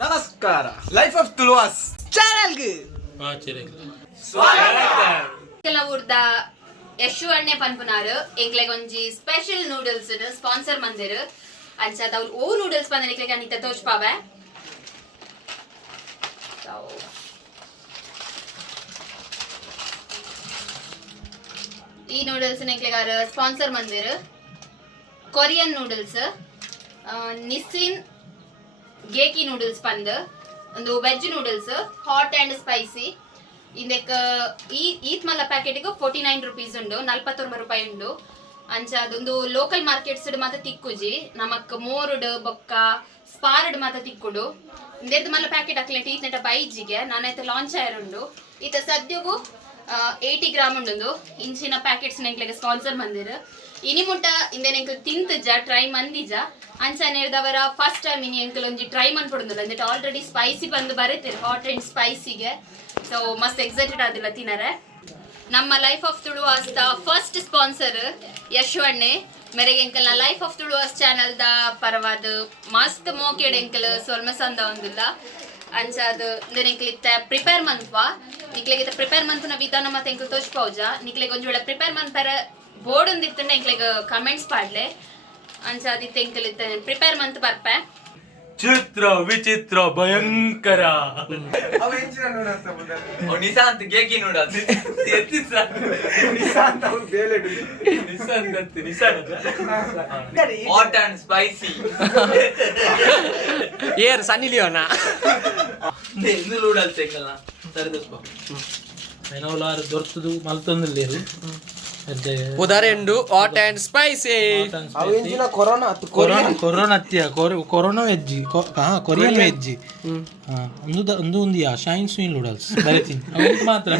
ನಮಸ್ಕಾರ life of Tuluvas ಚಾನೆಲ್ಗೆ ಸ್ವಾಗತ. ಕೆಲವುರ್ದ ಯಶು ಅಣ್ಣೆ ಪನ್ಪುನಾರು ಎಂಕ್ಲೆಗ್ ಒಂಜಿ ಸ್ಪೆಷಲ್ ನೂಡಲ್ಸ್ ಸ್ಪಾನ್ಸರ್ ಮಂದಿರು ಅಂಚಾದ ಅವ್ರು ಓ ನೂಡಲ್ಸ್ ಬಂದ ಎಂಕ್ಲೆಗ್ ಅನಿತ ತೋಚ್ಪಾವೆ. ಈ ನೂಡಲ್ಸ್ ಎಂಕ್ಲೆಗಾರ ಸ್ಪಾನ್ಸರ್ ಮಂದಿರು ಕೊರಿಯನ್ ನೂಡಲ್ಸ್ ನಿಸ್ಸಿನ್ ಗೇಕಿ ನೂಡಲ್ಸ್ ಪಂದ್ ಒಂದು veg noodles hot and spicy ಇಂದೆಕ್ ಈತ್ ಮಲ್ಲ ಪ್ಯಾಕೆಟ್ಗೆ 49 ರೂಪೀಸ್ ಉಂಡು 49 ರೂಪಾಯಿ ಉಂಡು ಅಂಚ ಅದೊಂದು ಲೋಕಲ್ ಮಾರ್ಕೆಟ್ಸ್ ಮಾತ ತಿಕ್ಕುಜಿ ನಮಕ್ ಮೋರುಡ್ ಬೊಕ್ಕ ಸ್ಪಾರ್ಡ್ ಮಾತ ತಿಕ್ಕುಡು ಇಂದೆರ್ದು ಮಲ್ಲ ಪ್ಯಾಕೆಟ್ ಹಾಕ್ಲೆಂಟ್ ಈತ್ ನೆಟ ಬೈಜಿಗೆ ನಾನೈತೆ ಲಾಂಚ್ ಆಯರುಂಡು ಈತ ಸದ್ಯಗೂ 80 ಗ್ರಾಮ್ ಉಂಡು ಇಂಚಿನ ಪ್ಯಾಕೆಟ್ಸ್ ನೆಂಕ್ಲೆಗೆ ಸ್ಪಾನ್ಸರ್ ಮಂದಿರು ಇನಿ ಮುಟ್ಟ ಇಂದೇನ ಎಂಕಲ್ ತಿಂತಜ ಟ್ರೈ ಮಂದಿಜ ಅಂಚನೆ ಅವರ ಫಸ್ಟ್ ಟೈಮ್ ಇನಿ ಎಂಕಲ್ ಒಂಜಿ ಟ್ರೈ ಮನ್ಪೊಡುದಿಲ್ಲ ಅಂದೆಟ್ ಆಲ್ರೆಡಿ ಸ್ಪೈಸಿ ಬಂದು ಬರೀತೀರಿ ಹಾಟ್ ಅಂಡ್ ಸ್ಪೈಸಿಗೆ ಸೊ ಮಸ್ತ್ ಎಕ್ಸೈಟೆಡ್ ಆದಿಲ್ಲ ತಿನ್ನರೆ. ನಮ್ಮ ಲೈಫ್ ಆಫ್ ತುಳುವಾಸ್ ದ ಫಸ್ಟ್ ಸ್ಪಾನ್ಸರ್ ಯಶು ಅಣ್ಣೆ ಮೇರೆಗೆ ಎಂಕಲ್ನ ಲೈಫ್ ಆಫ್ ತುಳುವಾಸ್ ಚಾನಲ್ ದ ಪರವಾದ ಮಸ್ತ್ ಮೋಕೆಡ್ ಎಂಕಲ್ ಸೊಲ್ಮ ಸಂದ ಒಂದಿಲ್ಲ ಅಂಚ ಅದು ಎಂಕಲ್ ಇತ್ತ ಪ್ರಿಪೇರ್ ಮನ್ಪ ನಿಕ್ಲೆಗೆ ಪ್ರಿಪೇರ್ ಮನ್ಪುನ ವಿಧಾನ ಮತ್ತೆ ಎಂಕಲ್ ತೋಚ್ಪೌಜ ನಿಕ್ಲೆಗೆ ಒಂಜಿ ವೇಳೆ ಪ್ರಿಪೇರ್ ಮನ್ಪರ ಬೋರ್ಡ್ ಒಂದಿತ್ತಂಡೆ ಎಂಕ್ಲೆಗೆ ಕಮೆಂಟ್ಸ್ ಪಾಡ್ಲೆ ಅಂಚ ಅದಿತ್ತ ಎಂಕಲ್ ಇತ್ತ ಪ್ರಿಪೇರ್ ಮಂತ್ ಬರ್ಪೆ. ಚಿತ್ರ ವಿಚಿತ್ರ ಭಯಂಕರ ನಿಶಾಂತ್ ಗೇಕಿ ನೂಡಲ್ಸ್ ಹಾಟ್ ಅಂಡ್ ಸ್ಪೈಸಿ ಏರ್ ಸನ್ನಿ ಲಿಯೋನ ಇಂದು ನೂಡಲ್ಸ್ ಎಂಕಲ್ನ ಸರಿದಸ್ಬೋ ನೆನವಲಾರು ದೊರ್ತದು ಮಲ್ತೊಂದಿಲ್ಲೇರು ಉದಾರೆಂಡು hot and spicy corona corona veggie Korean veggie ಒಂದು ಒಂದಿಯಾ ಶೈನ್ ಸ್ವೀನ್ ನೂಡಲ್ಸ್ ಬರೀತೀನಿ ಅವತ್ತು ಮಾತ್ರ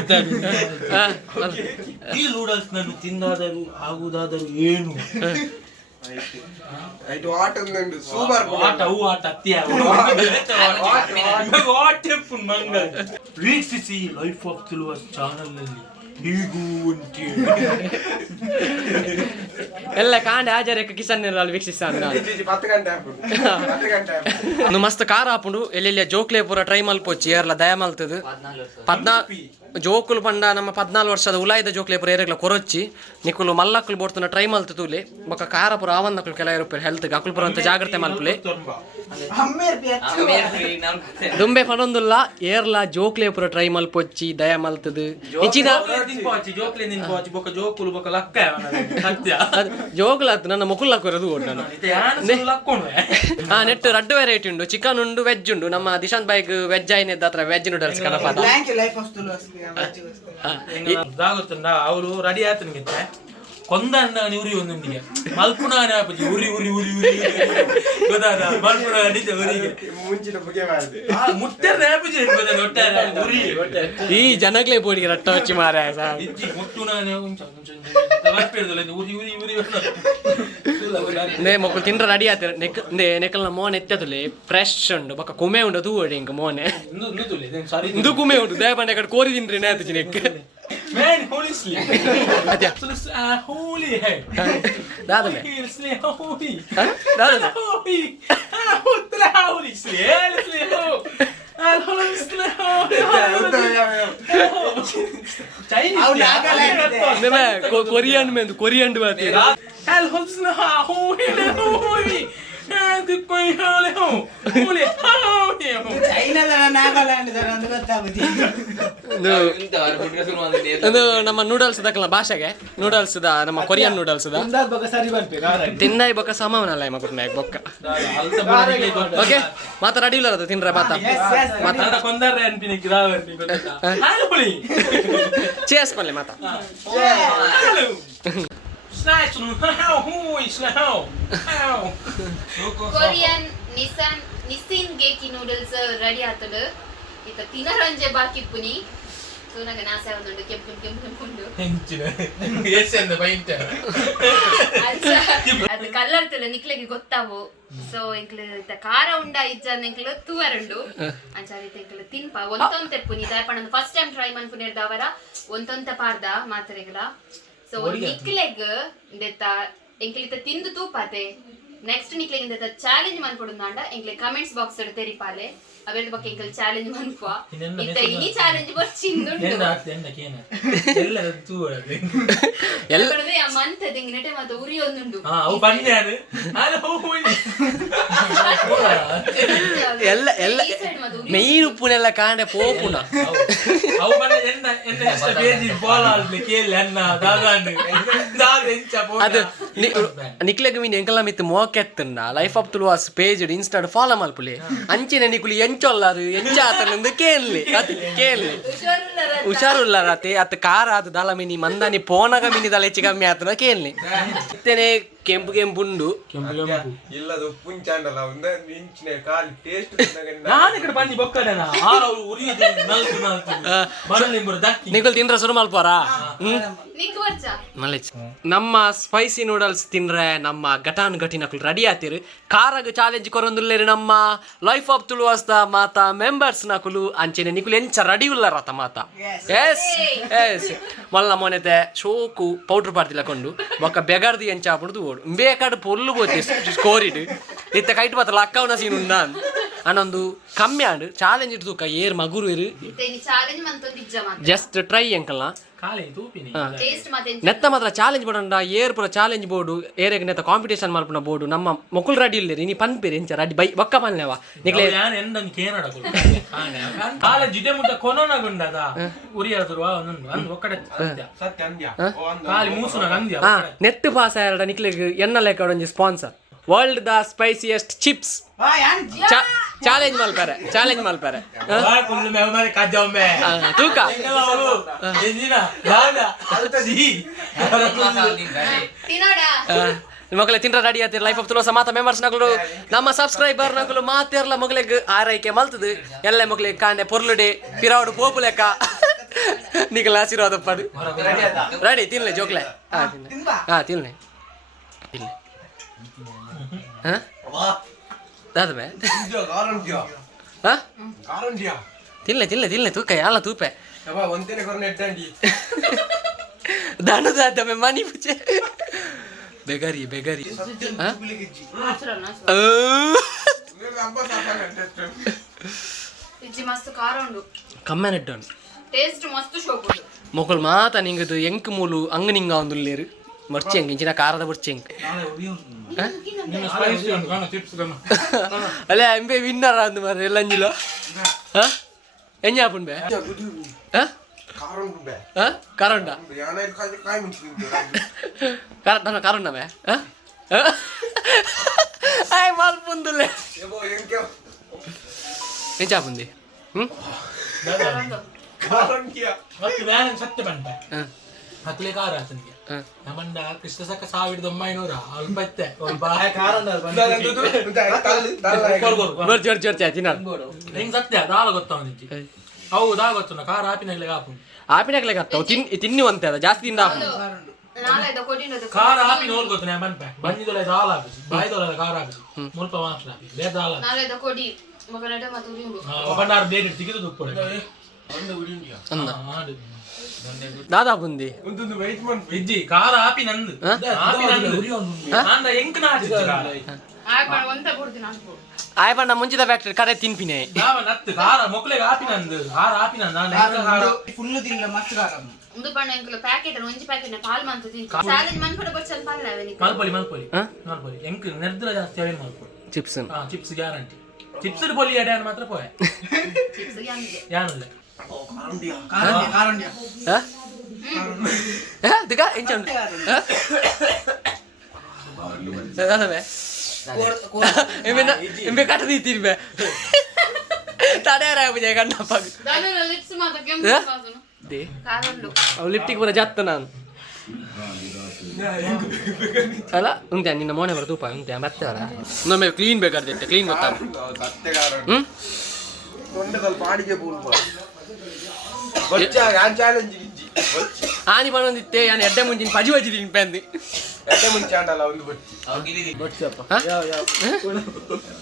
ಈ ನೂಡಲ್ಸ್ ನಾನು ತಿಂದಾದರೂ ಆಗುವುದಾದರೂ ಏನು ವೀಕ್ಷಿಸಿ ಲೈಫ್ ಆಫ್ ತುಳುವಾಸ್ ಚಾನಲ್ ನಲ್ಲಿ ಹೀಗೂ ಉಂಟು ಎಲ್ಲ ಕಾಂಡೆ ಹಾಜರಕ್ಕೆ ಕಿಸನ್ ವೀಕ್ಷಿಸ್ತಾನ ಒಂದು ಮಸ್ತ್ ಕಾರ್ ಹಾಪುಂಡು ಎಲ್ಲೆಲ್ಲ ಜೋಕ್ಲೆ ಪೂರ ಟ್ರೈ ಮಲ್ಪೊಚ್ಚಿ ಏರ್ಲ ದಯ ಮಲ್ತದು 14 ಜೋಕುಲು ಪಂಡ ನಮ್ಮ 14 ವರ್ಷದ ಉಲಾಯ್ದ ಜೋಕ್ಲೆ ಪೂರ ಏರೆಗ್ಲ ಕೊರೊಚ್ಚಿ ನಿಕ್ಕುಲು ಮಲ್ಲಕ್ಕಲು ಬೋಡ್ತನ ಟ್ರೈ ಮಲ್ತು ತೂಲೆ ಬೊಕ್ಕ ಕಾರ ಪೂರ ಆವನ್ನಕ್ಕಲು ಕೆಲ ಇರುಪೇರು ಹೆಲ್ತ್ ಅಕುಲು ಪೂರ ಅಂತ ಜಾಗ್ರತೆ ಮಲ್ಪುಲೆ ದುಂಬೆ ಪನೊಂದುಲ್ಲ ಏರ್ಲ ಜೋಕ್ಲೆ ಪೂರ ಟ್ರೈ ಮಲ್ಪೊಚ್ಚಿ ದಯ ಮಲ್ತದು ಇಚಿನ ಜೋಕ್ಲ ನನ್ನ ಮುಕುಲ್ ಹಾಕೋರದು ನೆಟ್ ರಡ್ಡು ವೆರೈಟಿ ಉಂಡು ಚಿಕನ್ ಉಂಡು ವೆಜ್ ಉಂಡು ನಮ್ಮ ದಿಶಾಂತ್ ಬೈಗ್ ವೆಜ್ ಆಯ್ನೆದ ಹತ್ರ ವೆಜ್ ನೂಡಲ್ಸ್ ಕನಪದ ಅವರು ರೆಡಿ ಆಯ್ತು ನಿಮಗೆ ಕೊಂದಣ್ಣ ಉರಿ ಒಂದೊಂದಿಗೆ ಮಲ್ಪುನಾನೆ ಆಪಜಿ ಉರಿ ಉರಿ ಉರಿ ಉರಿ ಗೊತ್ತಾದ ಮಲ್ಪುನ ಅಡಿತ ಉರಿಗೆ ಮುಟ್ಟೆ ಆಪಜಿ ಉರಿ ಈ ಜನಗ್ಲೇ ಬೋಡಿಗೆ ರಟ್ಟ ಹಚ್ಚಿ ಮಾರ ಮುಟ್ಟುನಾನೆ ಉರಿ ಉರಿ ಉರಿ ನೇ ಮಕ್ಕಳು ತಿಂಡ್ರೆ ರೆಡಿ ಆಯ್ತು ನೆಕ್ಕಲ್ನ ಮೋನ್ ಎತ್ತದುಲೆ ಫ್ರೆಶ್ ಉಂಡು ಬೊಕ್ಕ ಕುಮೆ ಉಂಡು ತೂ ಹೊಡಿ ಇಂಕ ಮೋನೆ ಇಂದು ಕುಮೆ ಉಂಡು ದಯ ಪಂಡ ಕಡೆ ಕೋರಿ ತಿಂಡ್ರಿ ನೇತು neck Man, holy sleep. Holy head. Dadale. Holy. Dadale. Holy. Holy sleep. Korean ಮೆಂದು ಕೊರಿಯನ್ ಬಾತಿ ನಮ್ಮ ನೂಡಲ್ಸ್ ದಕ್ಕಲ ಭಾಷೆಗೆ ನೂಡಲ್ಸ್ ನಮ್ಮ ಕೊರಿಯನ್ ನೂಡಲ್ಸ್ ತಿಂದಾಯಿ ಬೊಕ್ಕ ಸಮವನಲ್ಲ ಮಗುಟ್ ಮ್ಯಾಗ ಬೊಕ್ಕ ಓಕೆ ಮಾತ ರೆಡಿ ಇಲ್ಲ ತಿನ್ರ ಮಾತ ಚೇಸ್ ಪಲ್ಲೆ ಮಾತ ಕೊರಿಯನ್ ನಿಸ್ಸಿನ್ ಗೇಕಿ ನೂಡಲ್ಸ್ ರೆಡಿ ಆತಡು ಇತ್ತ ತಿನ್ನರಂಜೆ ಬಾಕಿ ಪುನಿ ಸೋನಾಗ ನಾಸೆ ಒಂದುಂಡು ಕೆಂಪು ಕೆಂಪುಂಡು ಅದು ಕಲರ್ ತಿಲ್ಲ ನಿಕ್ಲೆಗೆ ಗೊತ್ತಾವು ಸೊ ಎಂಕ್ಲೆ ಖಾರ ಉಂಡ ಇಜ್ಜ ಎಂಕ್ಲೆ ತೂವರುಂಡು ಅಂಚಾರಿತ ಎಂಕ್ಲೆ ತಿನ್ಪ ಒಂತೊಂತೆ ಪುನಿ ದಾಯಪಣ ಫಸ್ಟ್ ಟೈಮ್ ಟ್ರೈ ಮನ್ಪುನೇರ್ದವರ ಒಂತೊಂತೆ ಪಾರ್ದ ಮಾತ್ರೆಗಳ ಸೊ ನಿಕ್ಲೆಗ್ ಎಂಕ್ಲಿತ ತಿಂದು ತೂಪಾತೆ ನೆಕ್ಸ್ಟ್ ನಿಕ್ಲೆ ಇಂದ ಚಾಲೆಂಜ್ ಮನ್ಪಡುಂದಾಂಡ ಎಂಕ್ಲೆ ಕಮೆಂಟ್ಸ್ ಬಾಕ್ಸ್ ಎಡ್ ತೆರಿಪಾಲೆ ಅವೆಲ್ಲ ಬಗ್ಗೆ ಎಂಕಲ್ ಚಾಲೆಂಜ್ ಮನ್ಪುವ ಇತ್ತ ಇನಿ ಚಾಲೆಂಜ್ ಬರ್ಚಿಂದುಂಡು ಎಲ್ಲರದೇ ಆ ಮಂತ್ ಎಂಗಿನಟೆ ಮತ್ತೆ ಉರಿ ಒಂದುಂಡು ಎಲ್ಲ ಎಲ್ಲ మెయిన్ ఉప్పునెల్ల కాండే పోపున ಅದು ನಿಕ್ಲೆಗ್ ಮೀನ್ ಎಂಕಲ ಮಿತ್ ಮೋಕೆತ್ತನ್ನ ಲೈಫ್ ಆಫ್ ತುಳುವಾಸ್ ಪೇಜ್ ಇನ್ಸ್ಟಾಡ್ ಫಾಲೋ ಮಲ್ಪುಲೆ ಅಂಚಿನ ನಿಕುಲಿ ಎಂಚೊಲ್ಲಾರು ಎಂಚಾತನಂದು ಕೇನ್ಲಿ ಅತ್ ಕೇನ್ಲಿ ಹುಷಾರುಲ್ಲಾರತೆ ಅತ್ ಕಾರ ಅದು ದಲ ಮಿನಿ ಮಂದಾನಿ ಪೋನಗ ಮಿನಿ ದಲ ಹೆಚ್ಚು ಕಮ್ಮಿ ಆತನ ಕೇನ್ಲಿ ಇತ್ತೇನೆ ಕೆಂಪು ಕೆಂಪುಂಡು ಇಲ್ಲದು ಪುಂಚಾಂಡಲ ಒಂದ ನಿಂಚಿನ ಕಾಲ್ ಟೇಸ್ಟ್ ನಾನು ಈ ಕಡೆ ಬನ್ನಿ ಬೊಕ್ಕಡನ ಆರವರು ಉರಿಯುದು ನಾಲ್ಕು ಬಣ್ಣ ನಿಂಬರು ದಕ್ಕಿ ನಿಕಲ್ ತಿನ್ರ ಶುರು ಮಲ್ಪಾರಾ ನಿಕ್ ಬರ್ಚಾ ಮಲೇಚ್ ನಮ್ಮ ಸ್ಪೈಸಿ ನೂಡಲ್ಸ್ ತಿನ್ರೆ ನಮ್ಮ ಘಟಾನ್ ಘಟಿನಕುಲು ರೆಡಿ ಆತಿರು ಕಾರಾಗ ಚಾಲೆಂಜ್ ಕೊರೊಂದುಲ್ಲೇರು ನಮ್ಮ ಲೈಫ್ ಆಫ್ ತುಳುವಾಸ್ದ ಮಾತ ಮೆಂಬರ್ಸ್ ನಕುಲು ಅಂಚೆನೆ ನಿಕುಲು ಎಂಚ ರೆಡಿ ಉಲ್ಲಾರತ ಮಾತ ಎಸ್ ಎಸ್ ಮಲ್ಲ ಮೊನೆತೆ ಶೋಕು ಪೌಡ್ರ್ ಪಾಡ್ತಿಲಕೊಂಡು ಬೊಕ್ಕ ಬೆಗರ್ದಿ ಎಂಚ ಆಪುಡ್ದು ಓಡು ಬೇಕಾಡು ಪೊಲ್ಲು ಬೋತೆ ಸ್ಕೋರಿಡ್ ಇತ್ತ ಕೈಟ್ ಮಾತ್ರ ಲಕ್ಕವನ ಸೀನ್ ಉಂಡ ಅನ್ನೊಂದು ಕಮ್ಮಿ ಆಡು ಚಾಲೆಂಜ್ ಇಟ್ಟು ತೂಕ ಏರ್ ಮಗುರು ಇರು ಚಾಲೆಂಜ್ ಮಂತೊಂದು ಇಜ್ಜ ಮಾತ ಜಸ್ಟ್ ಟ್ರೈ ಎಂಕಲ್ನ ಕಾಲೇ ತೂಪಿನಿ ಟೇಸ್ಟ್ ಮತ್ತೆ ನೆತ್ತ ಮಾತ್ರ ಚಾಲೆಂಜ್ ಬೋಡಂಡ ಏರ್ ಪುರ ಚಾಲೆಂಜ್ ಬೋರ್ಡು ಏರೆಗ್ ನೆತ್ತ ಕಾಂಪಿಟೇಷನ್ ಮಲ್ಪುನ ಬೋರ್ಡು ನಮ್ಮ ಮೊಕುಲ್ ರೆಡಿ ಇಲ್ಲೇರಿ ನೀ ಪನ್ಪೇರಿ ಎಂಚ ರೆಡಿ ಬೈ ಬೊಕ್ಕ ಪನ್ನೆವ ನಿಕ್ಲೆ ഞാൻ എന്തെന്ന് കേനടക്കു ಕಾಲೇಜ್ ಇಡೆ ಮುಟ್ಟ ಕೊನೋನಗುಂಡದ ಉರಿಯದುರುವ ಒಂದೊಂದು ಅಂದ್ ಒಕ್ಕಡೆ ಸತ್ಯ ಸತ್ಯ ಅಂದ್ಯ ಕಾಲಿ ಮೂಸುನ ಅಂದ್ಯ ನೆಟ್ ಪಾಸ್ ಆಯರಡ ನಿಕ್ಲೆಗ್ ಎನ್ನ ಲೆಕ್ಕ ಒಂಜಿ ಸ್ಪಾನ್ಸರ್ ವರ್ಲ್ಡ್ ದ ಸ್ಪೈಸಿಯೆಸ್ಟ್ ಚಿಪ್ಸ್ ಚಾಲೆಂಜ್ ಮಲ್ಪರೆ ಚಾಲೆಂಜ್ ಮಲ್ಪರೆ ಕುಂದು ಮೆವಮರೆ ಕಜ್ಜೊಮ್ಮೆ ತೂಕ ಎಂದಿನ ಯಾದ ಸಿ ತಿನ್ನೋಡಾ ಮಕ್ಕಳೇ ತಿನ್ರ ರೆಡಿ ಆತಿರ್ ಲೈಫ್ ಆಫ್ ತುಳುವಾಸ ಮಾತ ಮೆಂಬರ್ಸ್ ನಕಲು ನಮ್ಮ ಸಬ್ಸ್ಕ್ರೈಬರ್ ನಕಲು ಮಾತೆರ್ಲ ಮಗಳಿಗೆ ಆರೈಕೆ ಮಲ್ತದು ಎಲ್ಲ ಮಗಳಿಗೆ ಕಾಂಡೆ ಪೊರ್ಲುಡೆ ಪಿರಾವಡು ಪೋಪು ಲೆಕ್ಕ ನಿಕಲ್ ಆಶೀರ್ವಾದ ಪಡು ರೆಡಿ ತಿನ್ಲೆ ಜೋಕ್ಲೆ ತಿನ್ಲೆ ತಿನ್ಲೆ ದಾದಮೆ ತಿನ್ಲೆ ತಿನ್ಲೆ ತಿನ್ಲೆ ತೂಕ ಎಲ್ಲ ತೂಪೆ ಒಂತೇನೆ ಕೊರನೆ ಎಡ್ಡಂಡಿ ದಾನು ದಾದಮೆ ಮನಿ ಪುಚೆ ಬೆಗರಿ ಬೆಗರಿ ಇಜ್ಜಿ ಮಸ್ತ್ ಖಾರ ಉಂಡು ಕಮ್ಮನೆಡ್ಡೋನು ಟೇಸ್ಟ್ ಮಸ್ತ್ ಶೋಕುಂಡು ಮೊಕಲ್ ಮಾತ ನಿಂಗದು ಎಂಕ್ ಮೂಲು ಅಂಗ ನಿಂಗ ಒಂದುಲ್ಲೇರು ಮರ್ಚಿ ಹೆಂಗೆ ಇಂಚಿನ ಕಾರದ ಬರ್ಚಿ ಹೆಂಗ್ ಸ್ಪೈಸಿ ಉಂಟು ಕಾಣ ಚಿಪ್ಸ್ ಕಾಣ ಅಲ್ಲ ಎಂಬೆ ವಿನ್ನರ್ ಅಂದು ಮಾರ ಎಲ್ಲಂಜಿಲ ಎಂಜ ಆಪುಂಡ್ ಬೇ ಕಾರುಂಡ ಕಾರುಂಡ ಬೇ ಆಯ್ ಮಲ್ಪುಂದುಲ್ಲೆ ಎಂಚ ಆಪುಂದಿ ಮತ್ತು ವ್ಯಾನ್ ಸತ್ಯ ಬಂದ ಹತ್ತಲೇ ಕಾರ ಆತನಿಗೆ ನಮ್ಮಂಡ ಕೃಷ್ಣ ಸಕ್ಕ 1900 ಅಲ್ಪ ಇತ್ತೆ ಹೆಂಗ್ ಸತ್ಯ ದಾಲ ಗೊತ್ತಾವ ನಿಂಚಿ ಹೌದಾ ಗೊತ್ತು ಕಾರ ಆಪಿನಾಗ್ಲೆ ಆಪು ಆಪಿನಾಗ್ಲೆ ಆಗ್ತಾವ ತಿನ್ನಿ ಅಂತೆ ಅದ ಜಾಸ್ತಿ ತಿಂದ ಆಪು ಕಾರ ಆಪಿ ನೋಲ್ ಗೊತ್ತು ನಾ ಬನ್ಪೆ ಬಂದಿದೊಲೆ ದಾಲ ಆಪಿಸಿ ಬಾಯ್ದೊಲೆ ಕಾರ ಆಪಿಸಿ ಮುಲ್ಪ ಮಾತ್ರ ಆಪಿಸಿ ಬೇರೆ ದಾಲ ನಾಳೆ ಕೊಡಿ ಮಗನಟ ಮತ್ತು ಉರಿ ಉಂಡು ಒಬ್ಬಂಡಾರ ಬೇರೆ ತಿಗಿದು ದುಪ್ಪುಡೆ ದಾದಾ ಬುಂದಿ ಇಜ್ಜಿ ಕಾರ ಆಪಿ ನಂದು ಆಪಿ ನಂದು ನಂದ ಎಂಕ್ ನಾಟಿ ಆಯ್ ಪಂಡ ಮುಂಚಿದ ಫ್ಯಾಕ್ಟರಿ ಕಡೆ ತಿನ್ಪಿನೇ ನತ್ತು ಕಾರ ಮೊಕ್ಲೆಗೆ ಆಪಿ ನಂದು ಕಾರ ಆಪಿ ನಂದು ಫುಲ್ ತಿಂಗಳ ಮಸ್ತ್ ಕಾರ ಒಂದು ಬಣ್ಣ ಎಂಕಲು ಪ್ಯಾಕೆಟ್ ಒಂಜಿ ಪ್ಯಾಕೆಟ್ ಪಾಲ್ ಮಂತ ತಿನ್ ಚಾಲೆಂಜ್ ಮನ್ಪಡ ಬಚ್ಚನ್ ಪಾಲ್ ಅವನಿಗೆ ಮಲ್ಪೊಲಿ ಎಂಕ್ ನಿರ್ದಲ ಜಾಸ್ತಿ ಅವೇನು ಮಲ್ಪೊಲಿ ಚಿಪ್ಸ್ ಚಿಪ್ಸ್ ಗ್ಯಾರಂಟಿ ಚಿಪ್ಸ್ ಪೊಲಿ ಎಡೆ ಮಾತ್ರ ಪೋಯೆ ಚಿಪ್ಸ್ ಯಾನಲ್ಲ ಎಂಬೆ ಕಟ್ಟ ತಿನ್ಬೆ ತಡೆಯಾರ ಕಣ್ಣಪ್ಪ ಅವು ಲಿಫ್ಟಿಗೆ ಬರ ಜಾತ್ತ ನಾನು ಅಲ್ಲ ಉಂಟೆ ನಿನ್ನ ಮೋನೆ ಬರ ತೂಪ ಉಂಟೆ ಮತ್ತೆ ಅಲ್ಲ ನಮ್ಮೆ ಕ್ಲೀನ್ ಬೇಕಾದ್ರೆ ಕ್ಲೀನ್ ಗೊತ್ತಾಗ ಆನಿ ಬಂದಿತ್ತೆ ನಾನು ಎಡ್ಡೆ ಮುಂಚಿನ ಪಜಿ ಬಜ್ಜಿ ತಿನ್ಪಂದಿ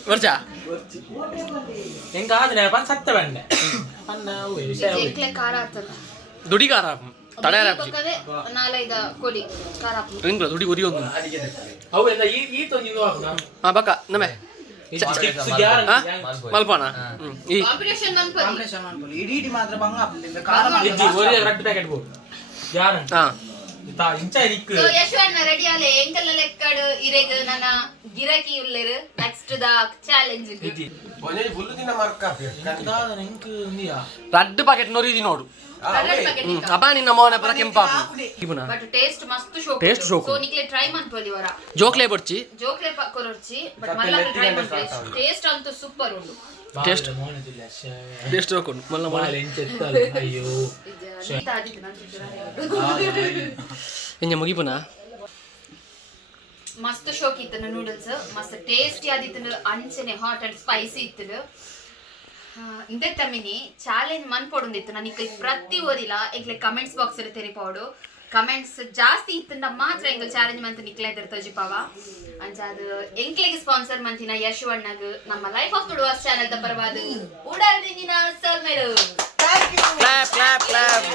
ವರ್ಷ ಹೆಂಗಾದ್ರೆ ಸತ್ತ ಬಂಡೆ ಖಾರ ಆಗ್ತದ ದುಡಿ ಖಾರ ತಡೆ ಪಕ್ಕದೆ ನಾಲೈದ ಕೊಡಿ ಖಾರ ಹಾಕು. ರಿಂಗ್ಲ ದುಡಿ ಉರಿ ಒಂದು ಅವು ಎಲ್ಲ ಈ ತೊಂದಿದ್ದು ಹಾ ಬಕ್ಕ ನಮೆ ಮಲ್ಪಣ ಈ ಕಾಂಪಿಟೇಷನ್ ಮನ್ಪರಿ ಇಡೀ ಮಾತ್ರ ಬಂಗ ಕಾಲ ರೆಡ್ ಪ್ಯಾಕೆಟ್ ಬೋರ್ಡ್ ಯಾರ ಹಾ ಇಂಚ ಇಕ್ ಸೊ ಯಶವಣ್ಣ ರೆಡಿ ಆಲೆ ಎಂಕಲ್ಲ ಲೆಕ್ಕಡು ಇರೆಗ್ ನನ್ನ ಗಿರಾಕಿ ಉಲ್ಲೆರು ನೆಕ್ಸ್ಟ್ ದ ಚಾಲೆಂಜ್ ಒಂಜಿ ಫುಲ್ ದಿನ ಮರ್ಕ ಇಂಕ್ ಉಂದಿಯಾ ರಡ್ಡ್ ಪ್ಯಾಕೆಟ್ ನೊರಿದಿ ನೋಡು ಅಪ್ಪ ನಿನ್ನ ಮೋನೆ ಪರ ಕೆಂಪಾಪು ಇಬುನ ಬಟ್ ಟೇಸ್ಟ್ ಮಸ್ತ್ ಶೋಕ್ Taste ಶೋಕು. ಸೊ ನಿಕ್ಲೆ ಟ್ರೈ ಮನ್ಪೊಲಿ ವರ ಜೋಕ್ಲೆ ಬಡ್ಚಿ ಜೋಕ್ಲೆ ಕೊರೊರ್ಚಿ ಬಟ್ ಮಲ್ಲ ಟ್ರೈ ಮನ್ಪೊಲಿ ಟೇಸ್ಟ್ ಅಂತೂ ಸೂಪರ್ ಉಂಡು ಟೇಸ್ಟ್ ಟೇಸ್ಟ್ ಹಾಕೊಂಡು ಮಲ್ಲ ಮಲ್ಲ ಅಯ್ಯೋ ಎಂಜ ಮುಗಿಪುನ ಮಸ್ತ್ ಶೋಕ್ ಇತ್ತನ ನೂಡಲ್ಸ್ ಮಸ್ತ್ ಟೇಸ್ಟಿ ಆದಿತ್ತನ ಅಂಚನೆ ಹಾಟ್ ಅಂಡ್ ಸ್ಪೈಸಿ ಇತ್ತದು ಇಂದೆ ತಮ್ಮಿನಿ ಚಾಲೆಂಜ್ ಮನ್ಪೊಡುಂದಿತ್ತು ನನಗೆ ಪ್ರತಿ ಓದಿಲ್ಲ ಎಂಕ್ಲೆ ಕಮೆಂಟ್ಸ್ ಬಾಕ್ಸ್ ಅಲ್ಲಿ ತೆರಿಪೋಡು ಕಮೆಂಟ್ಸ್ ಜಾಸ್ತಿ ಇತ್ತಂಡ ಮಾತ್ರ ಎಂಗ್ಲ ಚಾಲೆಂಜ್ ಮಂತ್ ನಿಕ್ಲೆ ತಜಿಪಾವ ಅಂಚಾದ ಎಂಕ್ಲೆಗೆ ಸ್ಪಾನ್ಸರ್ ಮಂತಿನ ಯಶವಣ್ಣಗ್ ನಮ್ಮ ಲೈಫ್ ಆಫ್ ತುಡುವಾಸ್ ಚಾನೆಲ್ ದ ಪರವಾದ ಉಡಾಲ್ದಿನ ಸಲ್ಮೇರು clap clap clap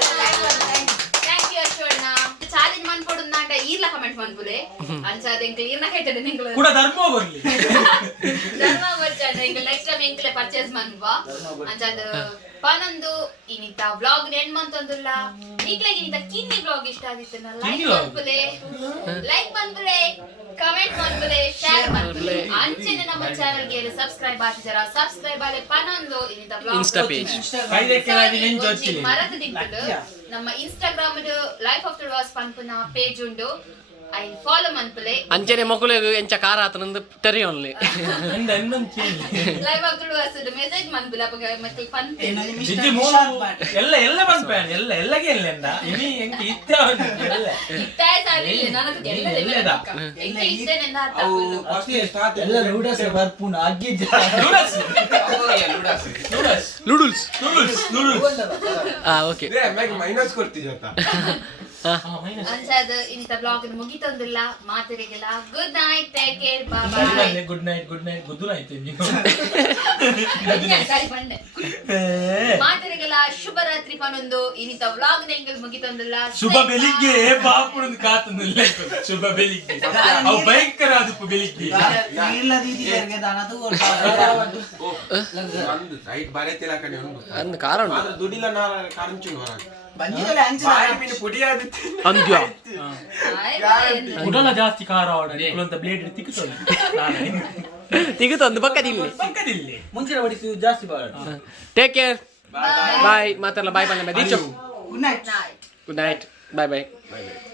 thank you ಯಶವಣ್ಣ ಚಾಲೆಂಜ್ ಮನ್ಪೊಡುಂದ ಅಂಡ ಈರ್ಲ ಕಮೆಂಟ್ ಮನ್ಪುಲೆ ಅಂಚಾದ ಎಂಕ್ಲೆ ಈರ್ನ ಕೇಟಡೆ ನಿಂಗ್ಲ ಕೂಡ ಧರ್ಮ ಬರ್ಲಿ ಧರ್ಮ ಬರ್ಚಾಡ ಎಂಕ್ಲೆ ನೆಕ್ಸ್ಟ್ ಟೈಮ್ ಎಂಕ್ಲೆ ಪರ್ಚೇಸ್ ಮನ್ವಾ ಅಂಚಾದ ಪನೊಂದು ಇನ್ನಿತ ವ್ಲಾಗ್ ಎಂಡ್ ಮಂತೊಂದುಲ್ಲ ನಿಕ್ಲೆಗೆ ಇನ್ನಿತ ಕಿನ್ನಿ ವ್ಲಾಗ್ ಇಷ್ಟ ಆಗಿತ್ತನ ಲೈಕ್ ಮನ್ಪುಲೆ ಕಮೆಂಟ್ ಮನ್ಪುಲೆ ಶೇರ್ ಮನ್ಪುಲೆ ಅಂಚೆನೆ ನಮ್ಮ ಚಾನೆಲ್ ಗೆ ಸಬ್ಸ್ಕ್ರೈಬ್ ಆಗಿದರ ಸಬ್ಸ್ಕ್ರೈಬ್ ಆಲೆ ಪನೊಂದು ಇನ್ನಿತ ವ್ಲಾಗ್ ಇನ್ಸ್ಟಾ ಪೇಜ್ ಮರದ ದಿಕ್ಕುಡು ನಮ್ಮ ಇನ್ಸ್ಟಾಗ್ರಾಮ್ ಲೈಫ್ ಆಫ್ ತುಳುವಾಸ್ ಪನ್ಪುನ ಪೇಜ್ ಉಂಡು ಐ ಫಾಲೋ ಮನ್ಪುಲೆ ಅಂಚನೆ ಮಕ್ಕಳಿಗೆ ಎಂಚ ಕಾರ ಆತನಂದು ತೆರಿ only life of Tuluvas message ಮನ್ಪುಲೆ ಅಪಗ ಮತ್ತೆ ಪನ್ಪೆ ಎಲ್ಲ ಎಲ್ಲ ಬಂದ್ಪ್ಯಾನ್ ಎಲ್ಲ ಎಲ್ಲಗೆ ಎಲ್ಲೆಂದ ಇನಿ ಎಂಕಿ ಇತ್ತ ಎಲ್ಲ ಇತ್ತಾಯ ಸಾರಿ ನನಗೆ ಎಲ್ಲ ಎಂಕೆ ಇಷ್ಟೇನೆಂದ ಅರ್ಥ ಫುಲ್ಲು ಎಲ್ಲ ನೂಡಲ್ಸ್ ಬರ್ಪುನ ಅಗ್ಗಿದ್ದ ನೂಡಲ್ಸ್ ನೂಡಲ್ಸ್ ಓಕೆ ಮೈನಸ್ ಕೊಡ್ತಿದ್ದ ಅಂಚಾದ ಇಂತ ಬ್ಲಾಗ್ ಮುಗಿತೊಂದಿಲ್ಲ ಮಾತಿರಿಗೆಲ್ಲ good night take care bye good night ಗುದ್ದು ಆಯ್ತು ಸರಿ ಬಂದೆ ಮಾತಿರಿಗೆಲ್ಲ ಶುಭರಾತ್ರಿ ಪನೊಂದು ಇನ್ನಿತ ವ್ಲಾಗ್ ನೆಂಗಲ್ ಮುಗಿತೊಂದಿಲ್ಲ ಶುಭ ಬೆಳಿಗ್ಗೆ ಬಾಪುರೊಂದು ಕಾತೊಂದಿಲ್ಲ ಶುಭ ಬೆಳಿಗ್ಗೆ ಅವು ಭಯಂಕರ ಆದಪ್ಪ ಬೆಳಿಗ್ಗೆ ಇಲ್ಲದಿದ್ದರೆ ದನ ರೈಟ್ ಬಾರೆ ತಿಲಕನೆ ಉಂಟು ಅಂದ್ ಕಾರಣ ಆದ್ರೆ ದುಡಿಲ ನಾರ ಕಾರಂಚು ಹೊರಗೆ ಬಂದಿದ್ದಲ್ಲ ಅಂಚೆ ಪುಡಿ ಆದಿತ್ತು ಅಂದ್ಯ ಉಡಲ ಜಾಸ್ತಿ ಖಾರ ಆರ್ಡರ್ ಅಂತ ಬ್ಲೇಡ್ ತಿಗುತ್ತೊಂದು ಪಕ್ಕದಿಲ್ಲಿ ಪಕ್ಕದಿಲ್ಲಿ ಮುಂಚಿನ ಬಡಿಸಿ ಜಾಸ್ತಿ ಬಾಳ ಟೇಕ್ ಕೇರ್ ಬಾಯ್ ಮಾತಲ್ಲ ಬಾಯ್ ಬಂದ ದೀಚು good night good night bye bye Bye bye.